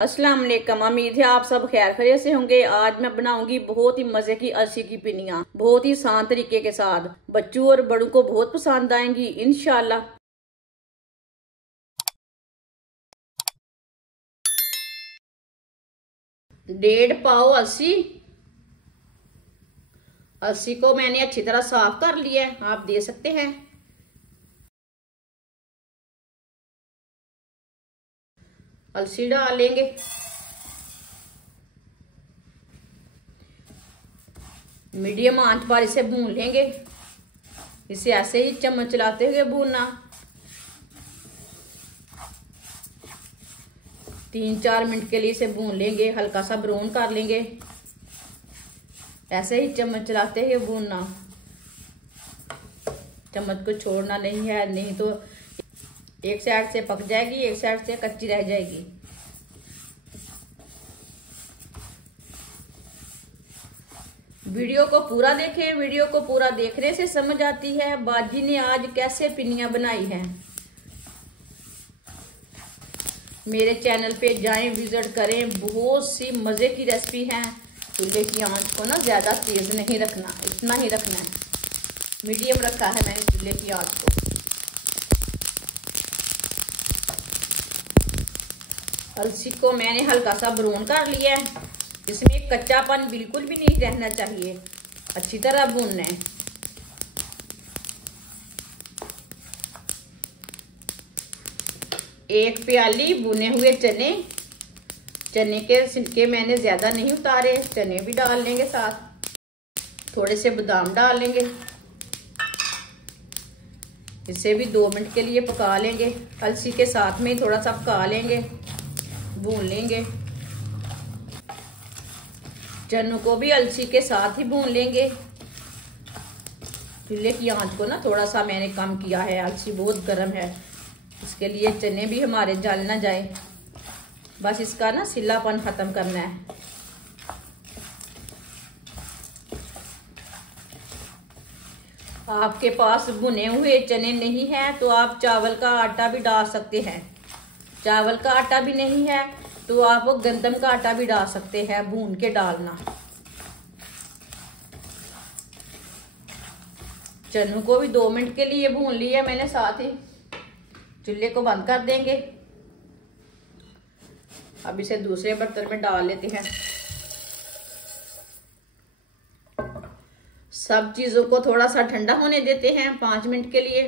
अस्सलाम वालेकुम। उम्मीद है आप सब खैर खैरियत से होंगे। आज मैं बनाऊंगी बहुत ही मजे की अलसी की पिनिया, बहुत ही आसान तरीके के साथ। बच्चों और बड़ों को बहुत पसंद आएंगी इंशाल्लाह। 1.5 पाव अलसी। अलसी को मैंने अच्छी तरह साफ कर लिया है, आप दे सकते हैं। अलसी डालेंगे, मीडियम आंच पर इसे भून लेंगे। इसे ऐसे ही चम्मच चलाते हुए भूनना। 3-4 मिनट के लिए इसे भून लेंगे, हल्का सा ब्राउन कर लेंगे। ऐसे ही चम्मच चलाते हुए भूनना, चम्मच को छोड़ना नहीं है, नहीं तो एक साइड से पक जाएगी, एक साइड से कच्ची रह जाएगी। वीडियो को पूरा देखें, वीडियो को पूरा देखने से समझ आती है बाजी ने आज कैसे पिनियां बनाई हैं। मेरे चैनल पे जाएं, विजिट करें, बहुत सी मजे की रेसिपी है। चूल्हे की आंच को ना ज्यादा तेज नहीं रखना, इतना ही रखना है, मीडियम रखा है मैंने चूल्हे की आंच को। अलसी को मैंने हल्का सा ब्राउन कर लिया है, इसमें कच्चापन बिल्कुल भी नहीं रहना चाहिए, अच्छी तरह भूनना है। एक प्याली भुने हुए चने, चने के छिलके मैंने ज्यादा नहीं उतारे, चने भी डाल लेंगे साथ। थोड़े से बादाम डाल लेंगे, इसे भी 2 मिनट के लिए पका लेंगे। अलसी के साथ में थोड़ा सा पका लेंगे, भून लेंगे। चनों को भी अलसी के साथ ही भून लेंगे। चूल्हे की आंच को ना थोड़ा सा मैंने कम किया है, अलसी बहुत गर्म है, इसके लिए चने भी हमारे जल ना जाए। बस इसका ना सिल्लापन खत्म करना है। आपके पास भुने हुए चने नहीं है तो आप चावल का आटा भी डाल सकते हैं। चावल का आटा भी नहीं है तो आप गंदम का आटा भी डाल सकते हैं, भून के डालना। चनों को भी 2 मिनट के लिए भून लिया मैंने, साथ ही चूल्हे को बंद कर देंगे। अब इसे दूसरे बर्तन में डाल लेते हैं। सब चीजों को थोड़ा सा ठंडा होने देते हैं 5 मिनट के लिए।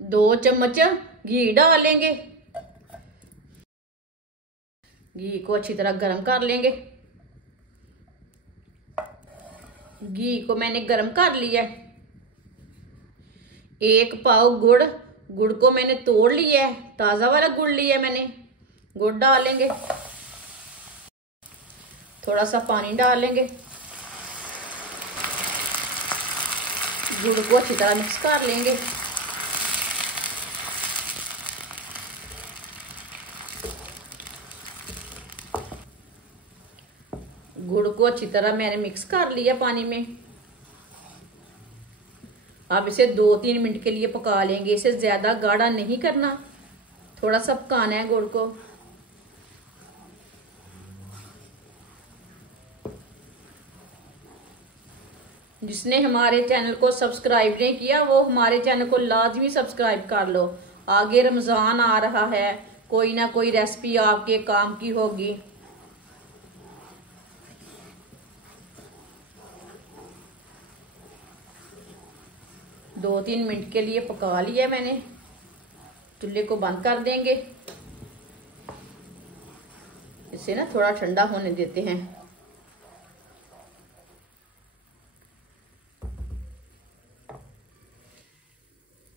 2 चम्मच घी डालेंगे, घी को अच्छी तरह गर्म कर लेंगे। घी को मैंने गर्म कर लिया है। 1 पाव गुड़, गुड़ को मैंने तोड़ लिया है, ताजा वाला गुड़ लिया है मैंने। गुड़ डालेंगे, थोड़ा सा पानी डालेंगे, गुड़ को अच्छी तरह मिक्स कर लेंगे। गुड़ को अच्छी तरह मैंने मिक्स कर लिया पानी में। अब इसे 2-3 मिनट के लिए पका लेंगे। इसे ज्यादा गाढ़ा नहीं करना, थोड़ा सा पकाना है गुड़ को। जिसने हमारे चैनल को सब्सक्राइब नहीं किया वो हमारे चैनल को लाजमी सब्सक्राइब कर लो। आगे रमजान आ रहा है, कोई ना कोई रेसिपी आपके काम की होगी। दो 3 मिनट के लिए पका लिया मैंने, चूल्हे को बंद कर देंगे। इसे ना थोड़ा ठंडा होने देते हैं।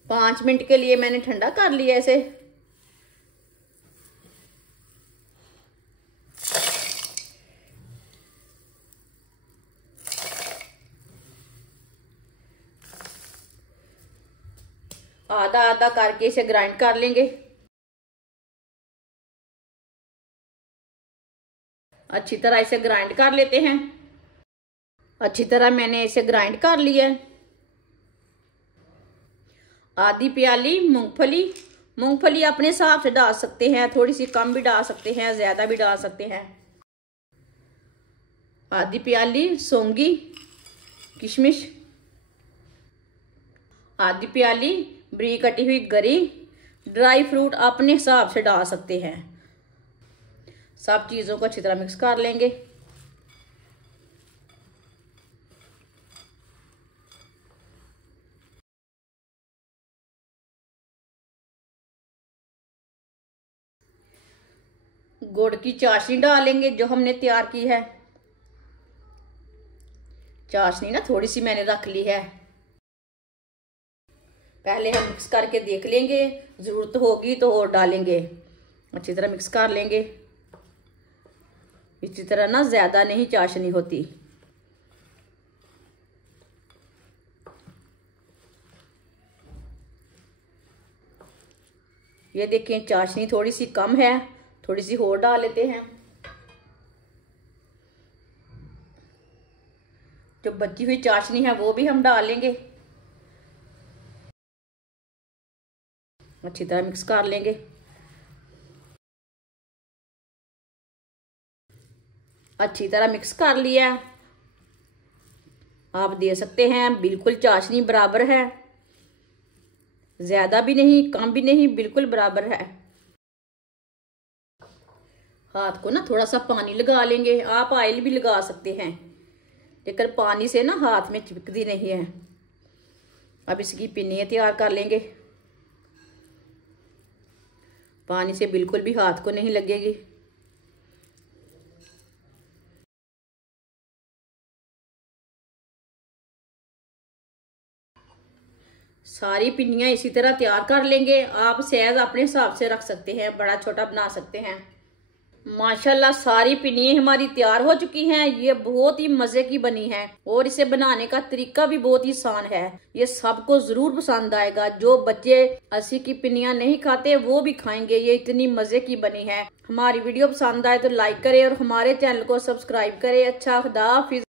पांच मिनट के लिए मैंने ठंडा कर लिया इसे। आधा आधा करके इसे ग्राइंड कर लेंगे। अच्छी तरह इसे ग्राइंड कर लेते हैं। अच्छी तरह मैंने इसे ग्राइंड कर लिया है। आधी प्याली मूंगफली, मूंगफली अपने हिसाब से डाल सकते हैं, थोड़ी सी कम भी डाल सकते हैं, ज्यादा भी डाल सकते हैं। आधी प्याली सौंगी किशमिश, आधी प्याली बारीक कटी हुई गरी। ड्राई फ्रूट अपने हिसाब से डाल सकते हैं। सब चीज़ों को अच्छी तरह मिक्स कर लेंगे। गुड़ की चाशनी डालेंगे जो हमने तैयार की है। चाशनी ना थोड़ी सी मैंने रख ली है, पहले हम मिक्स करके देख लेंगे, जरूरत होगी तो और डालेंगे। अच्छी तरह मिक्स कर लेंगे। इसी तरह ना ज्यादा नहीं चाशनी होती। ये देखें चाशनी थोड़ी सी कम है, थोड़ी सी और डाल लेते हैं। जो बची हुई चाशनी है वो भी हम डाल लेंगे। अच्छी तरह मिक्स कर लेंगे। अच्छी तरह मिक्स कर लिया। आप दे सकते हैं, बिल्कुल चाशनी बराबर है, ज्यादा भी नहीं कम भी नहीं, बिल्कुल बराबर है। हाथ को ना थोड़ा सा पानी लगा लेंगे, आप ऑयल भी लगा सकते हैं, लेकिन पानी से ना हाथ में चिपकती नहीं है। अब इसकी पिन्नियाँ तैयार कर लेंगे। पानी से बिल्कुल भी हाथ को नहीं लगेगी। सारी पिन्नियाँ इसी तरह तैयार कर लेंगे। आप साइज अपने हिसाब से रख सकते हैं, बड़ा छोटा बना सकते हैं। माशाल्लाह सारी पिन्नियाँ हमारी तैयार हो चुकी हैं। ये बहुत ही मजे की बनी है और इसे बनाने का तरीका भी बहुत ही आसान है। ये सबको जरूर पसंद आएगा। जो बच्चे अस्सी की पिन्नियाँ नहीं खाते वो भी खाएंगे। ये इतनी मजे की बनी है। हमारी वीडियो पसंद आए तो लाइक करें और हमारे चैनल को सब्सक्राइब करें। अच्छा, खुदा हाफिज।